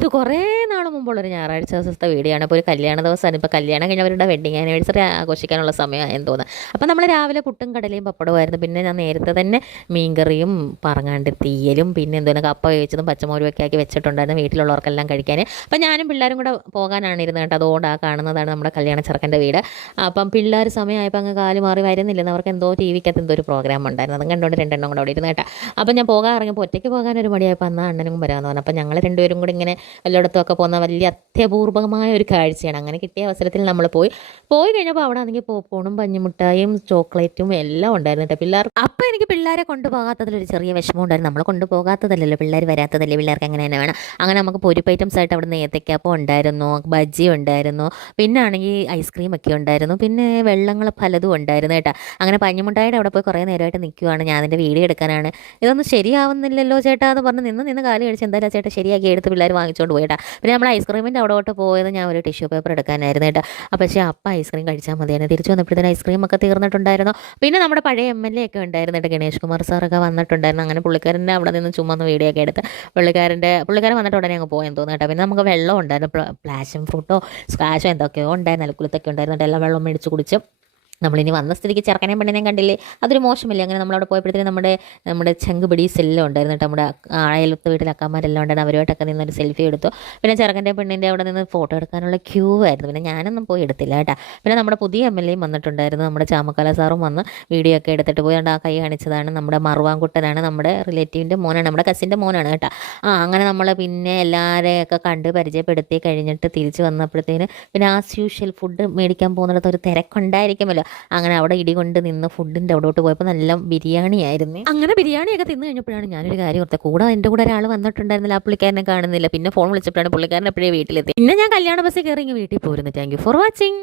ഇത് കുറേ നാൾ മുമ്പുള്ളൊരു ഞായറാഴ്ച ദിവസത്തെ വീഡിയോ ആണ്. അപ്പോൾ ഒരു കല്യാണ ദിവസമാണ്. ഇപ്പോൾ കല്യാണം കഴിഞ്ഞവരുടെ വെഡിങ് ആനിവേഴ്സറി ആഘോഷിക്കാനുള്ള സമയമായെന്ന് തോന്നുന്നത്. അപ്പോൾ നമ്മൾ രാവിലെ പുട്ടും കടലയും പപ്പടമായിരുന്നു. പിന്നെ ഞാൻ നേരത്തെ തന്നെ മീൻകറിയും പറങ്ങാണ്ട് തീയലും പിന്നെ എന്തോന്ന് കപ്പ വേവിച്ചതും പച്ചമോരും ഒക്കെ ആക്കി വെച്ചിട്ടുണ്ടായിരുന്നു വീട്ടിലുള്ളവർക്കെല്ലാം കഴിക്കാൻ. അപ്പം ഞാനും പിള്ളേരും കൂടെ പോകാനാണ് ഇരുന്നത് കേട്ടോ. അതുകൊണ്ട് ആ കാണുന്നതാണ് നമ്മുടെ കല്യാണ ചെറുക്കൻ്റെ വീട്. അപ്പം പിള്ളേർ സമയമായപ്പോൾ അങ്ങ് കാല് മാറി വരുന്നില്ലെന്ന് അവർക്ക് എന്തോ ടി വിക്കകത്ത് എന്തോ ഒരു പ്രോഗ്രാം ഉണ്ടായിരുന്നു. അതും കണ്ടുകൊണ്ട് രണ്ടെണ്ണം കൂടെ അവിടെ ഇരുന്ന് കേട്ടോ. അപ്പം ഞാൻ പോകാൻ ഇറങ്ങിയപ്പോൾ ഒറ്റയ്ക്ക് പോകാനൊരു മടിയായപ്പോൾ എന്നാൽ അണ്ണനും വരാമെന്ന് പറഞ്ഞു. അപ്പം ഞങ്ങൾ രണ്ടുപേരും കൂടി ഇങ്ങനെ എല്ലായിടത്തുമൊക്കെ പോകുന്ന വലിയ അത്യപൂർവമായ ഒരു കാഴ്ചയാണ്. അങ്ങനെ കിട്ടിയ അവസരത്തിൽ നമ്മൾ പോയി കഴിഞ്ഞപ്പോൾ അവിടെ ആണെങ്കിൽ പോപ്പൂണും പഞ്ഞിമുട്ടായും ചോക്ലേറ്റും എല്ലാം ഉണ്ടായിരുന്നു കേട്ടോ പിള്ളേർ. അപ്പോൾ എനിക്ക് പിള്ളേരെ കൊണ്ടുപോകാത്തതിലൊരു ചെറിയ വിഷമം ഉണ്ടായിരുന്നു. നമ്മൾ കൊണ്ടുപോകാത്തതല്ലല്ലോ, പിള്ളേർ വരാത്തതല്ലേ, പിള്ളേർക്ക് അങ്ങനെ തന്നെ വേണം. അങ്ങനെ നമുക്ക് പൊരിപ്പ് ഐറ്റംസ് ആയിട്ട് അവിടെ നിന്ന് ഏത്തയ്ക്കാപ്പം ഉണ്ടായിരുന്നു, ബജ്ജി ഉണ്ടായിരുന്നു, പിന്നെ ആണെങ്കിൽ ഐസ്ക്രീം ഒക്കെ ഉണ്ടായിരുന്നു, പിന്നെ വെള്ളങ്ങൾ പലതും ഉണ്ടായിരുന്നു കേട്ടോ. അങ്ങനെ പഞ്ഞിമുട്ടായുടെ അവിടെ പോയി കുറേ നേരമായിട്ട് നിൽക്കുവാണ്. ഞാൻ അതിൻ്റെ വീഡിയോ എടുക്കാനാണ്. ഇതൊന്നും ശരിയാവുന്നില്ലല്ലോ ചേട്ടാ എന്ന് പറഞ്ഞ് നിന്ന് കാലി കഴിച്ച് എന്തായാലും ചേട്ടാ ശരിയാക്കി എടുത്ത് പിള്ളേർ വാങ്ങിച്ചുകൊണ്ട് പോയിട്ടാ. പിന്നെ നമ്മൾ ഐസ്ക്രീമിൻ്റെ അവിടോട്ട് പോയത് ഞാൻ ഒരു ടിഷ്യൂ പേപ്പർ എടുക്കാനായിരുന്നു കേട്ടോ. അപ്പോൾ പക്ഷേ അപ്പം ഐസ്ക്രീം കഴിച്ചാൽ മതിയാണ്. തിരിച്ചു വന്നപ്പോഴത്തേന് ഐസ്ക്രീം ഒക്കെ തീർന്നിട്ടുണ്ടായിരുന്നു. പിന്നെ നമ്മുടെ പഴയ MLA ഒക്കെ ഉണ്ടായിരുന്നു കേട്ടോ, ഗണേഷ് കുമാർ സാറൊക്കെ വന്നിട്ടുണ്ടായിരുന്നു. അങ്ങനെ പുള്ളിക്കാരൻ്റെ അവിടെ നിന്ന് ചുമ്മാ വീഡിയോ ഒക്കെ എടുത്ത് പുള്ളിക്കാരൻ വന്നിട്ട് ഉടനെ അങ്ങ് പോയെന്ന് തോന്നുന്നു കേട്ടോ. പിന്നെ നമുക്ക് വെള്ളം ഉണ്ടായിരുന്നു, പ്ലാഷൻ ഫ്രൂട്ടോ സ്ക്വാഷോ എന്തൊക്കെയോ ഉണ്ടായിരുന്നു, അലക്കുലത്തൊക്കെ ഉണ്ടായിരുന്നു. എല്ലാം വെള്ളം മേടിച്ച് കുടിച്ച് നമ്മളിനി വന്ന സ്ഥിതിക്ക് ചെറുക്കനെയും പെണ്ണിനെയും കണ്ടില്ലേ, അതൊരു മോശമില്ല. അങ്ങനെ നമ്മളവിടെ പോയപ്പോഴത്തേനും നമ്മുടെ ചങ്കുപിടീസ് എല്ലാം ഉണ്ടായിരുന്നു കേട്ടോ. നമ്മുടെ അയലത്തെ വീട്ടിൽ അക്കാമാരെല്ലാം ഉണ്ടായിരുന്നു. അവരുമായിട്ടൊക്കെ നിന്നൊരു സെൽഫി എടുത്തു. പിന്നെ ചെറുക്കൻ്റെ പെണ്ണിൻ്റെ അവിടെ നിന്ന് ഫോട്ടോ എടുക്കാനുള്ള ക്യൂ ആയിരുന്നു. പിന്നെ ഞാനൊന്നും പോയി എടുത്തില്ല കേട്ടോ. പിന്നെ നമ്മുടെ പുതിയ MLA വന്നിട്ടുണ്ടായിരുന്നു. നമ്മുടെ ചാമക്കാല സാറും വന്ന് വീഡിയോ ഒക്കെ എടുത്തിട്ട് പോയി. ആ കൈ കാണിച്ചതാണ് നമ്മുടെ മറുവാൻകുട്ടനാണ്, നമ്മുടെ റിലേറ്റീവിൻ്റെ മോനാണ്, നമ്മുടെ കസിൻ്റെ മോനാണ് കേട്ടോ. അങ്ങനെ നമ്മൾ പിന്നെ എല്ലാവരെയൊക്കെ കണ്ട് പരിചയപ്പെടുത്തി കഴിഞ്ഞിട്ട് തിരിച്ച് വന്നപ്പോഴത്തേന് പിന്നെ ആസ് യൂഷ്വൽ ഫുഡ് മേടിക്കാൻ പോകുന്നിടത്ത് ഒരു തിരക്കുണ്ടായിരിക്കുമല്ലോ. അങ്ങനെ അവിടെ ഇടികൊണ്ട് നിന്ന് ഫുഡിൻ്റെ അവിടോട്ട് പോയപ്പോൾ നല്ല ബിരിയാണി ആയിരുന്നു. അങ്ങനെ ബിരിയാണിയൊക്കെ തിന്നു കഴിഞ്ഞപ്പോഴാണ് ഞാനൊരു കാര്യം ഓർത്തത്. കൂടെ എൻ്റെ കൂടെ ഒരാൾ വന്നിട്ടുണ്ടായിരുന്നില്ല. ആ പുള്ളിക്കാരനെ കാണുന്നില്ല. പിന്നെ ഫോൺ വിളിച്ചപ്പോഴാണ് പുള്ളിക്കാരൻ എപ്പോഴേ വീട്ടിലെത്തി. പിന്നെ ഞാൻ കല്യാണ ബസ്സിൽ കയറി ഇങ്ങനെ വീട്ടിൽ പോരുന്നു. Thank you for watching.